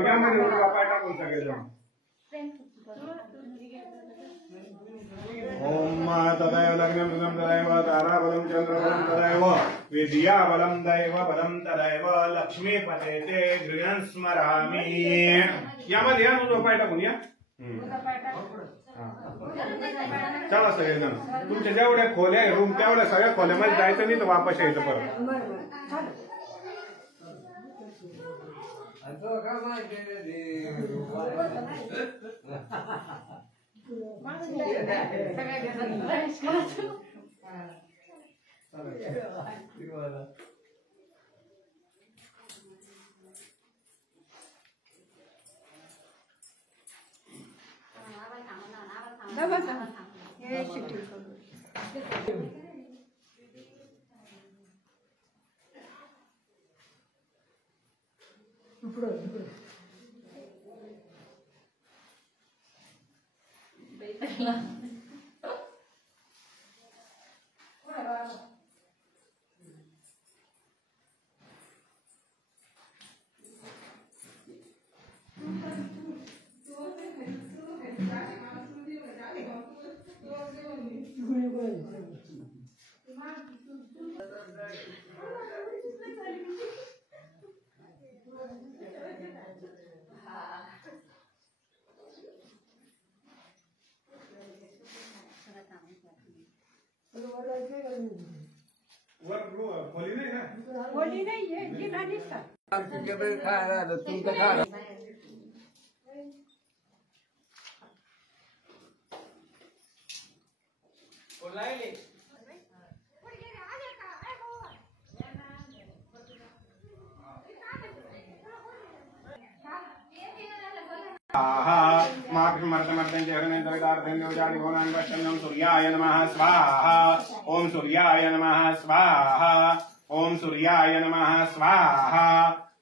बघ्यामध्ये उडी बापाय टाकून सगळे ओम तदैव लग्नं तदैव ताराबलं चंद्रबलं तदैव विद्याबलं दैव बलं तदैव लक्ष्मीपते ते गृहं स्मरामि यामध्ये या तुझं पाय टाकून या चला सगळेजण तुमच्या जेवढ्या खोल्या रूम तेवढ्या सगळ्या खोल्यामध्ये जायचं नाही तर वापस यायचं परत खोली नहीं है ये नानी का खा रहा है तुम तो खा सूर्याय नमः स्वाहा ओम सूर्याय नमः स्वाहा ओम सूर्याय नमः स्वाहा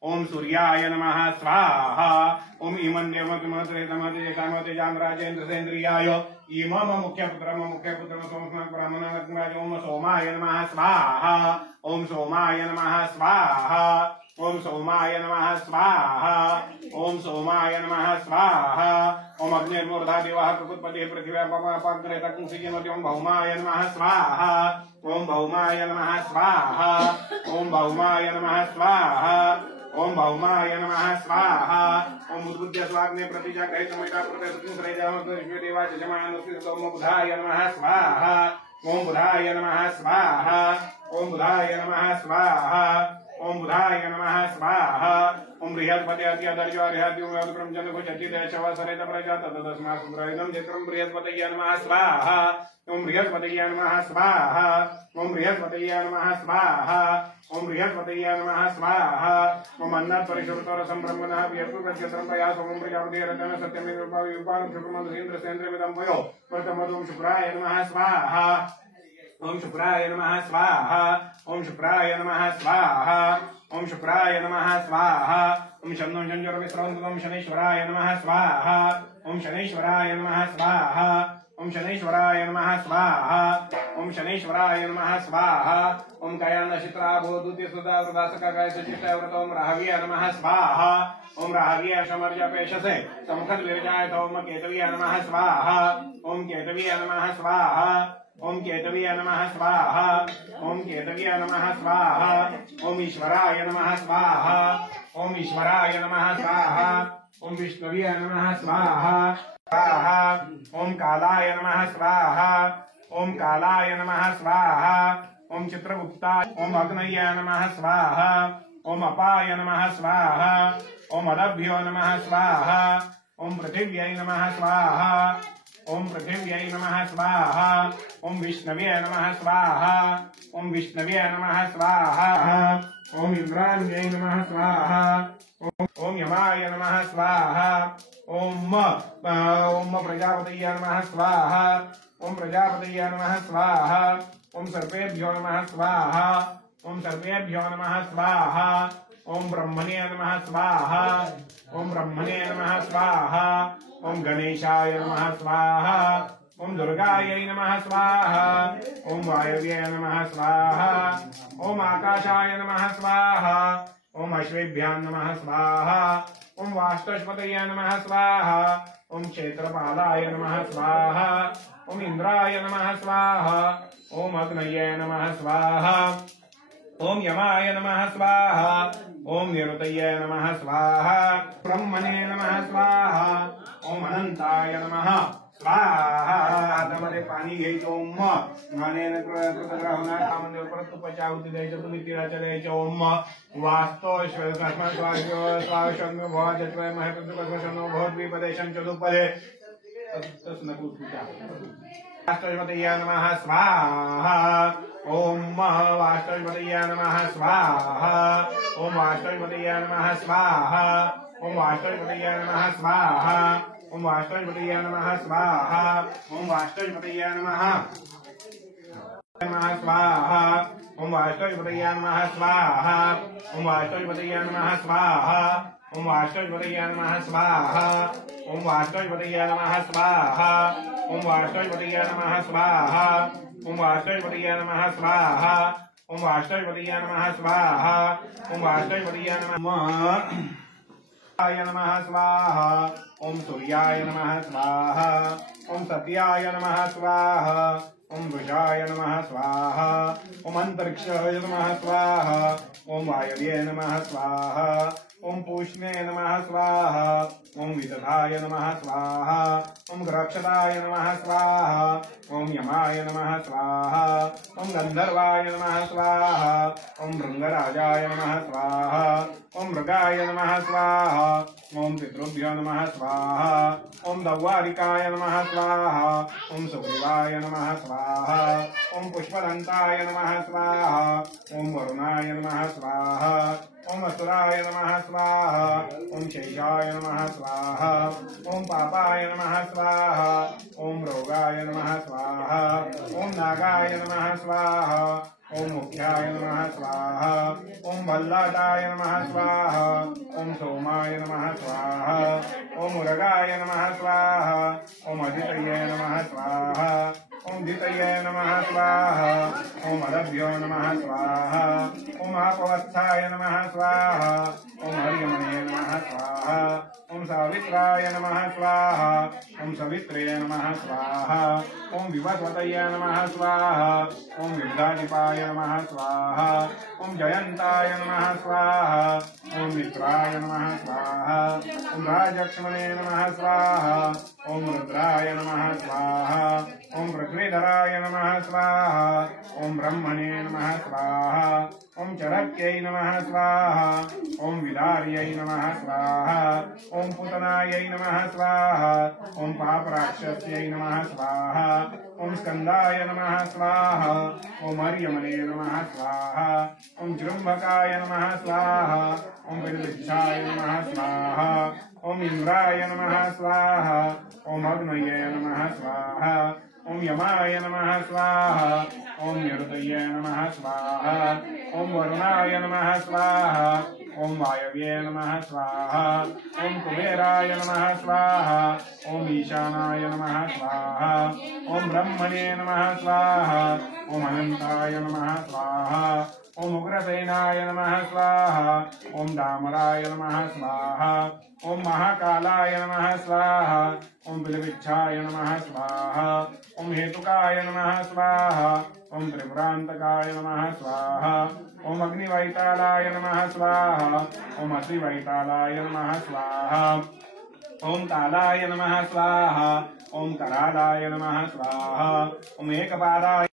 ओम सूर्याय नमः स्वाहा ओम इमन्यमते जामराजेन्द्रेन्द्रियाय इमम मुख्यपुत्रम सोमराज ओम सोमाय नमः स्वाहा ओम सोमाय नमः स्वाहा ओम सोमाय नमः स्वाहा ओम सोमाय नमः स्वाहा ओम अग्निर्मूर्धा देवः प्रकुत्पते पृथिव्या तकुंसिजनति ओम भौमाय नमः स्वाहा ओम भौमाय नमः स्वाहा ओम भौमाय नमः स्वाहा ओम भौमाय नमः स्वाहा ओम उद्बुद्ध स्वाग्ने प्रतिजागृहितमैता प्रदेशदेवाच जमानोम बुधाय नमः स्वाहा ओम बुधाय नमः स्वाहा ओम बुधाय नमः स्वाहा ओम बुधाय नमः स्वाहा ओम बृहस्पति अत्यदर्जो अर्हति ओम ब्रह्मजन को चचित शवसरेत प्रजात तदस्मा सुंदरम चित्रम बृहस्पति नमः स्वाहा ओम बृहस्पति नमः स्वाहा ओम बृहस्पति नमः स्वाहा ओम बृहस्पति नमः स्वाहा ओम अन्नात् परिशुद्धर संब्रह्मणः व्यक्तुप्रत्यत्रं प्रयास ओम प्रजापति रतन सत्यमेव उपायं शुक्रमंद्रेन्द्र सेन्द्रमिदं वयो प्रथमोम शुक्राय नमः स्वाहा ओम शुक्राय नमः स्वाहा ओम शुक्राय नमः स्वाहा ओम शुक्राय नमः स्वाहा ओम शन्नो जंजर विश्रांत ओम शनेश्वराय नमः स्वाहा ओम शनेश्वराय नमः स्वाहा ओम शनेश्वराय नमः स्वाहा ओम शनेश्वराय नमः स्वाहा ओम कायान शित्राभो द्वितीय सुधा वृदासका गाय सचिष्टा व्रत ओम राहवीय नमः स्वाहा ओम राहवीय समर्ज पेशसे समुखद विरजाय ओम केतवीय नमः स्वाहा ओम केतवीय नमः स्वाहा ओम केतवीय नमः स्वाहा ओम केतवीय नमः स्वाहा ओम ईश्वराय नमः स्वाहा ओम ईश्वराय नमः स्वाहा ओम विष्णुवीय नमः स्वाहा स्वाहा ओम कालाय नमः स्वाहा ओम कालाय नमः स्वाहा ओम चित्रगुप्ताय ओम अग्नये नमः स्वाहा ओम अपाय नमः स्वाहा ओम अदभ्यो नमः स्वाहा ओम पृथिव्यै नमः स्वाहा ओम पृथिव्यै नमः स्वाहा ओम विष्णवे नमः स्वाहा ओम विष्णवे नमः स्वाहा ओम इंद्राण्यै नमः स्वाहा ओम यमाय नमः स्वाहा ओम प्रजापतये नमः स्वाहा ओम प्रजापतये नमः स्वाहा ओम सर्पेभ्यो नमः स्वाहा ओम सर्पेभ्यो नमः स्वाहा ओम ब्रह्मणे नमः स्वाहा ओम ब्रह्मणे नमः स्वाहा ओम गणेशाय नमः स्वाहा ओम दुर्गायै नमः स्वाहा ओम वायव्ये नमः स्वाहा ओम आकाशाय नमः स्वाहा ओम अश्वेभ्यां नमः स्वाहा ओम वाष्टस्पतये नमः स्वाहा ओम क्षेत्रपालाय नमः स्वाहा ओम इंद्राय नमः स्वाहा ओम अग्नये नमः स्वाहा ओम यमाय नमः स्वाहा ओम निरुतये नमः स्वाहा ब्रह्मणे नमः स्वाहा ओम अनंताय नमः स्वाहा हातामध्ये पाणी घ्यायचं ओम घाणेन कृतग्रहणा कामदेव परत तुपाची आहुती द्यायचं तुम्ही तिळाच्या द्यायच्या ओम वास्तो श्वेतस्मात् स्वाशम्य भव जत्वय महत्वशनो भवद्विपदेशं चतुपदे वाष्टस्पतये नमः स्वाहा ओम वाष्टस्पतये नमः स्वाहा ओम वाष्टस्पतये नमः स्वाहा ओम वाष्टस्पतये नमः स्वाहा ओम वाष्टस्पतये नमः स्वाहा ओम वाष्टस्पतये नमः स्वाहा ओम वाष्टस्पतये नमः स्वाहा ओम वाष्टस्पतये नमः स्वाहा ओम वाष्टस्पतये नमः स्वाहा ओम वाष्टस्पतये नमः स्वाहा ओम वाष्टस्पतये नमः स्वाहा ओम वाष्टस्पतये नमः स्वाहा ओम वाष्टस्पतये नमः स्वाहा ओम वाष्टस्पतये नमः स्वाहा ओम सूर्याय नमः स्वाहा ओम सत्याय नमः स्वाहा ओम वृषाय नमः स्वाहा ओम अंतरिक्षाय नमः स्वाहा ओम वायव्ये नमः स्वाहा ओम पूष्णे नमः स्वाहा ओम विदधाय नमः स्वाहा ओम रक्षताय नमः स्वाहा ओम यमाय नमः स्वाहा ओम गंधर्वाय नमः स्वाहा ओम भृंगराजाय नमः स्वाहा ओम मृगाय नमः स्वाहा ओम पितृभ्यो नमः स्वाहा ओम दौवारिकाय नमः स्वाहा ओम सुग्रीवाय नमः स्वाहा ओम पुष्पदंताय नमः स्वाहा ओम वरुणाय नमः स्वाहा ओम असुराय नमः स्वाहा ओम शेषाय नमः स्वाहा ओम पापाय नमः स्वाहा ओम रोगाय नमः स्वाहा ओम नागाय नमः स्वाहा ओम मुख्याय नमः स्वाहा ओम भल्लाटाय नमः स्वाहा ओम सोमाय नमः स्वाहा ओम उरगाय नमः स्वाहा ओम अदितये नमः स्वाहा ओम दितये नमः स्वाहा ओम अरभ्यो नमः स्वाहा ओम आपवस्थाय नमः स्वाहा ओम हरियमने नमः स्वाहा ओम सावित्राय नमः स्वाहा ओम सवित्रे नमः स्वाहा ओम विवस्वतये नमः स्वाहा ओम विद्याधिपाय नमः स्वाहा ओम जयंताय नमः स्वाहा ओम मित्राय नमः स्वाहा ओम राजक्ष्मणे नमः स्वाहा ओम रुद्राय नमः स्वाहा ओम पृथ्वीधराय नमः स्वाहा ओम ब्रह्मणे नमः स्वाहा ओम चरक्यै नमः स्वाहा ओम विदार्यै नमः स्वाहा ओम पुतनायै नमः स्वाहा ओम पापराक्षस्यै नमः स्वाहा ओम स्कंदाय नमः स्वाहा ओम हरियमने नमः स्वाहा ओम जृंभकाय नमः स्वाहा ओम पितृच्छाय नमः स्वाहा ओम इंद्राय नमः स्वाहा ओम अग्नये नमः स्वाहा ओम यमाय नमः स्वाहा ओम निरुतये नमः स्वाहा ओम वरुणाय नमः स्वाहा ओम वायव्ये नमः स्वाहा ओम कुबेराय नमः स्वाहा ओम ईशानाय नमः स्वाहा ओम ब्रह्मणे नमः स्वाहा ओम अनंताय नमः स्वाहा ओम उग्रसेनाय नमः स्वाहा ओम दामराय नमः स्वाहा ओम महाकालाय नमः स्वाहा ओम बिलविच्छाय नमः स्वाहा ओम हेतुकाय नमः स्वाहा ओम त्रिपुरांतकाय नमः स्वाहा ओम अग्निवैतालाय नमः स्वाहा ओम अतिवैतालाय नमः स्वाहा ओम कालाय नमः स्वाहा ओम करालाय नमः स्वाहा ओम एकपादाय